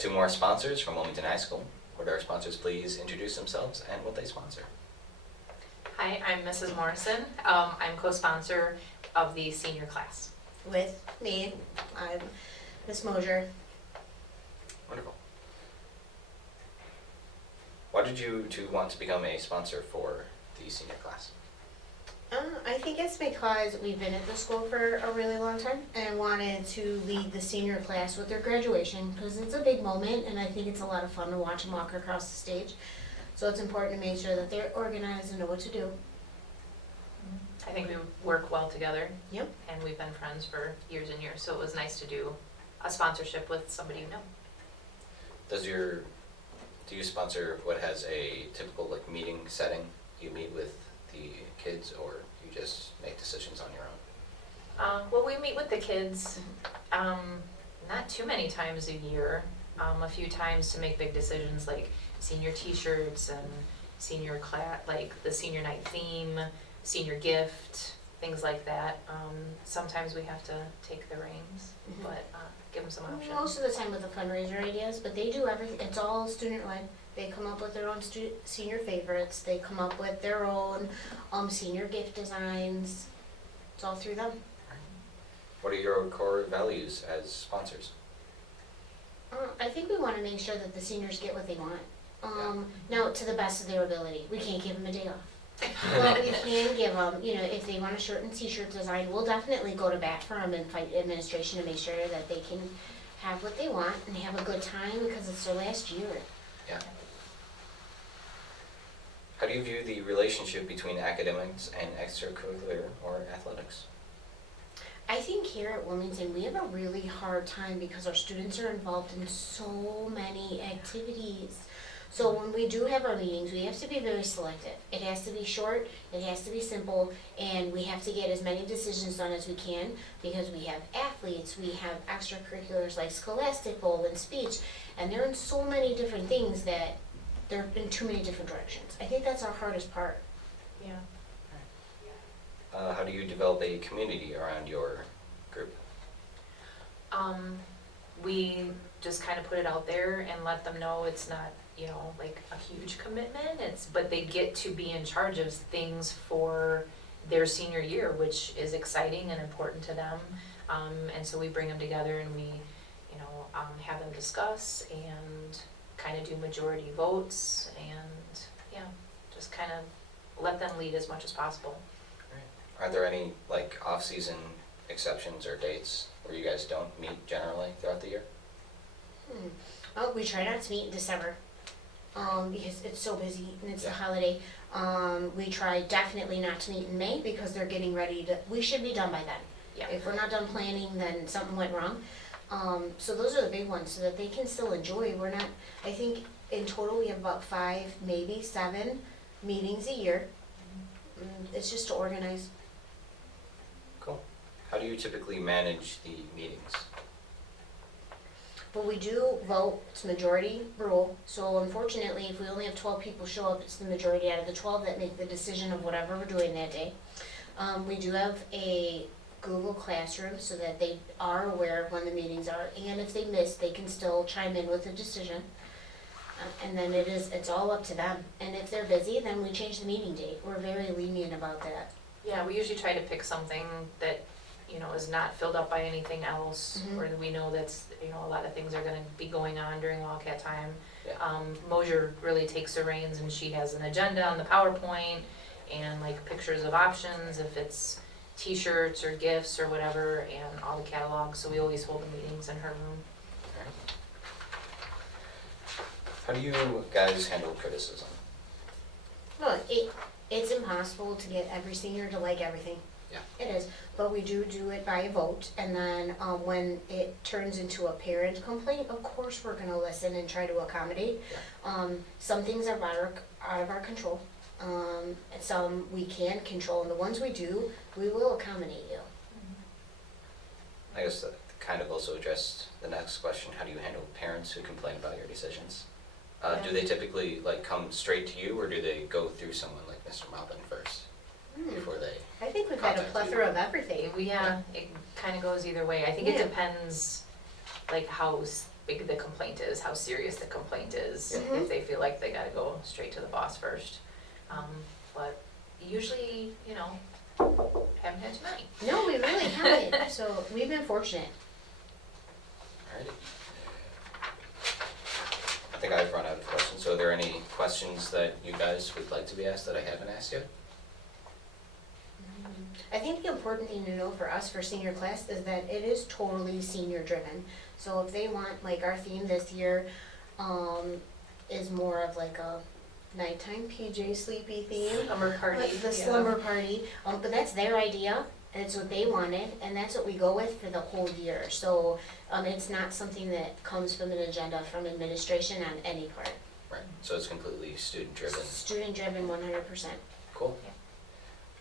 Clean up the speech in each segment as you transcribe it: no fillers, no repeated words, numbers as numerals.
two more sponsors from Wilmington High School. Would our sponsors please introduce themselves and what they sponsor? Hi, I'm Mrs. Morrison. I'm co-sponsor of the senior class. With me, I'm Miss Mosier. Wonderful. Why did you two want to become a sponsor for the senior class? I think it's because we've been at the school for a really long time and wanted to lead the senior class with their graduation because it's a big moment and I think it's a lot of fun to watch them walk across the stage. So it's important to make sure that they're organized and know what to do. I think we work well together. Yep. And we've been friends for years and years, so it was nice to do a sponsorship with somebody you know. Do you sponsor what has a typical meeting setting? You meet with the kids, or you just make decisions on your own? Well, we meet with the kids not too many times a year, a few times to make big decisions like senior t-shirts and senior class, like the senior night theme, senior gift, things like that. Sometimes we have to take the reins, but give them some options. Most of the time with the fundraiser ideas, but they do everything. It's all student-led. They come up with their own senior favorites. They come up with their own senior gift designs. It's all through them. What are your core values as sponsors? I think we want to make sure that the seniors get what they want. Now, to the best of their ability. We can't give them a day off. But we can give them, if they want a shirt and t-shirt design, we'll definitely go to bat for them and fight administration to make sure that they can have what they want and have a good time because it's their last year. Yeah. How do you view the relationship between academics and extracurricular or athletics? I think here at Wilmington, we have a really hard time because our students are involved in so many activities. So when we do have our meetings, we have to be very selective. It has to be short, it has to be simple, and we have to get as many decisions done as we can because we have athletes, we have extracurriculars like Scholastic Bowl and speech, and they're in so many different things that they're in too many different directions. I think that's our hardest part. Yeah. How do you develop a community around your group? We just kind of put it out there and let them know it's not, like a huge commitment. But they get to be in charge of things for their senior year, which is exciting and important to them. And so we bring them together and we, have them discuss and kind of do majority votes and, just kind of let them lead as much as possible. Are there any off-season exceptions or dates where you guys don't meet generally throughout the year? Oh, we try not to meet in December because it's so busy and it's the Yeah. holiday. We try definitely not to meet in May because they're getting ready to, we should be done by then. Yeah. If we're not done planning, then something went wrong. So those are the big ones so that they can still enjoy. I think in total we have about 5, maybe 7 meetings a year. It's just to organize. Cool. How do you typically manage the meetings? But we do vote, it's majority rule, so unfortunately, if we only have 12 people show up, it's the majority out of the 12 that make the decision of whatever we're doing that day. We do have a Google Classroom so that they are aware of when the meetings are, and if they miss, they can still chime in with a decision. And then it's all up to them, and if they're busy, then we change the meeting date. We're very lenient about that. Yeah, we usually try to pick something that, is not filled up by anything else, Mhm. or that we know that's, a lot of things are gonna be going on during Wildcat time. Yeah. Mosier really takes the reins and she has an agenda on the PowerPoint and pictures of options, if it's t-shirts or gifts or whatever, and all the catalogs, so we always hold the meetings in her room. How do you guys handle criticism? No, it's impossible to get every senior to like everything. Yeah. It is, but we do it by a vote, and then when it turns into a parent complaint, of course we're gonna listen and try to accommodate. Some things are out of our control, and some we can control, and the ones we do, we will accommodate you. I guess that kind of also addressed the next question. How do you handle parents who complain about your decisions? Do they typically come straight to you, or do they go through someone like Mr. Maupin first before they? I think we've had a contact plethora you? of everything. It kind of goes either way. I think it Yeah. depends, how big the complaint is, how serious the complaint is, Yeah. if they feel like they gotta go straight to the boss first. But usually, you know, haven't had too many. No, we really haven't, so we've been fortunate. Alrighty. I think I've run out of questions, so are there any questions that you guys would like to be asked that I haven't asked yet? I think the important thing to know for us for senior class is that it is totally senior driven. So if they want, like our theme this year, is more of like a nighttime PJ sleepy theme. Slumber party, Like the yeah. slumber party, but that's their idea, and it's what they wanted, and that's what we go with for the whole year. So, it's not something that comes from an agenda from administration on any part. Right, so it's completely student driven. Student driven 100%. Cool.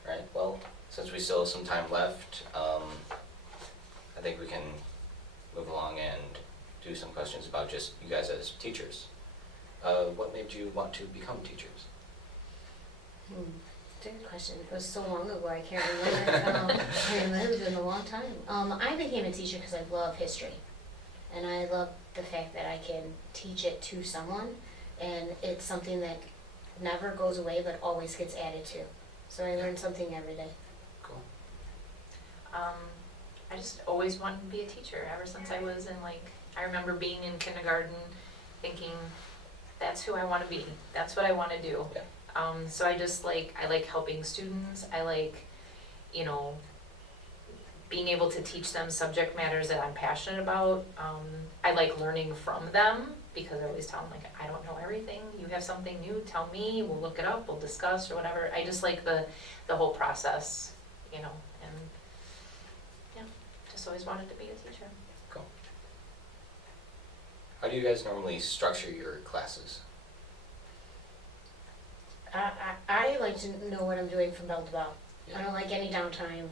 Alright, well, since we still have some time left, I think we can move along and do some questions about just you guys as teachers. What made you want to become teachers? It's a good question. It was so long ago, I can't remember. I mean, it's been a long time. I became a teacher because I love history. And I love the fact that I can teach it to someone, and it's something that never goes away but always gets added to. So I learn something every day. Cool. I just always wanted to be a teacher ever since I was in I remember being in kindergarten thinking, that's who I want to be, that's what I want to do. Yeah. So I just I like helping students, I like, you know, being able to teach them subject matters that I'm passionate about. I like learning from them because I always tell them I don't know everything, you have something new, tell me, we'll look it up, we'll discuss or whatever. I just like the whole process, you know, and yeah, just always wanted to be a teacher. Cool. How do you guys normally structure your classes? I like to know what I'm doing from bell to bell. I Yeah. don't like any downtime.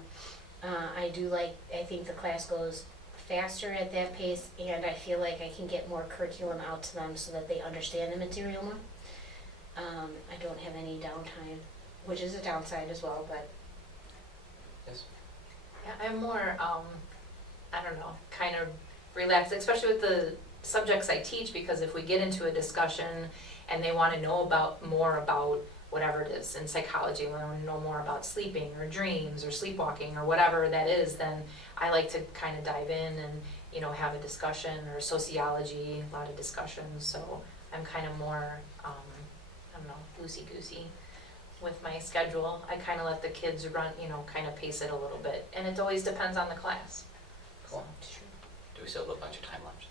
I think the class goes faster at that pace, and I feel like I can get more curriculum out to them so that they understand the material more. I don't have any downtime, which is a downside as well, but Yes. Yeah, I'm more, I don't know, kind of relaxed, especially with the subjects I teach, because if we get into a discussion and they want to know more about whatever it is in psychology, they want to know more about sleeping or dreams or sleepwalking or whatever that is, then I like to kind of dive in and, you know, have a discussion, or sociology, a lot of discussions, so I'm kind of more, I don't know, loosey-goosey with my schedule. I kind of let the kids run, you know, kind of pace it a little bit, and it always depends on the class. Cool. So, Do we still have a bunch of time left?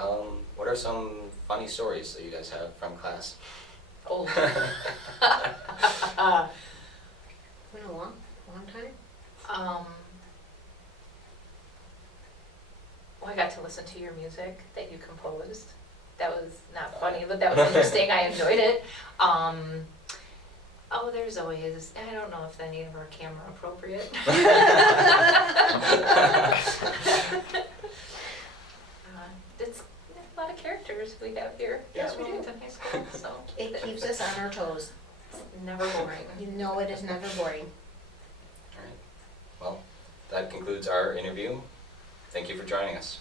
Alright. What are some funny stories that you guys have from class? oh. been a long time. Well, I got to listen to your music that you composed. That was not funny, but that was interesting. I enjoyed it. Oh, there's always, I don't know if any of our camera appropriate. It's a lot of characters we have here. Yes, we do. In high school, so It keeps us on our toes. never boring. You know it is never boring. Alright. Well, that concludes our interview. Thank you for joining us.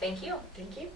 Thank you. Thank you.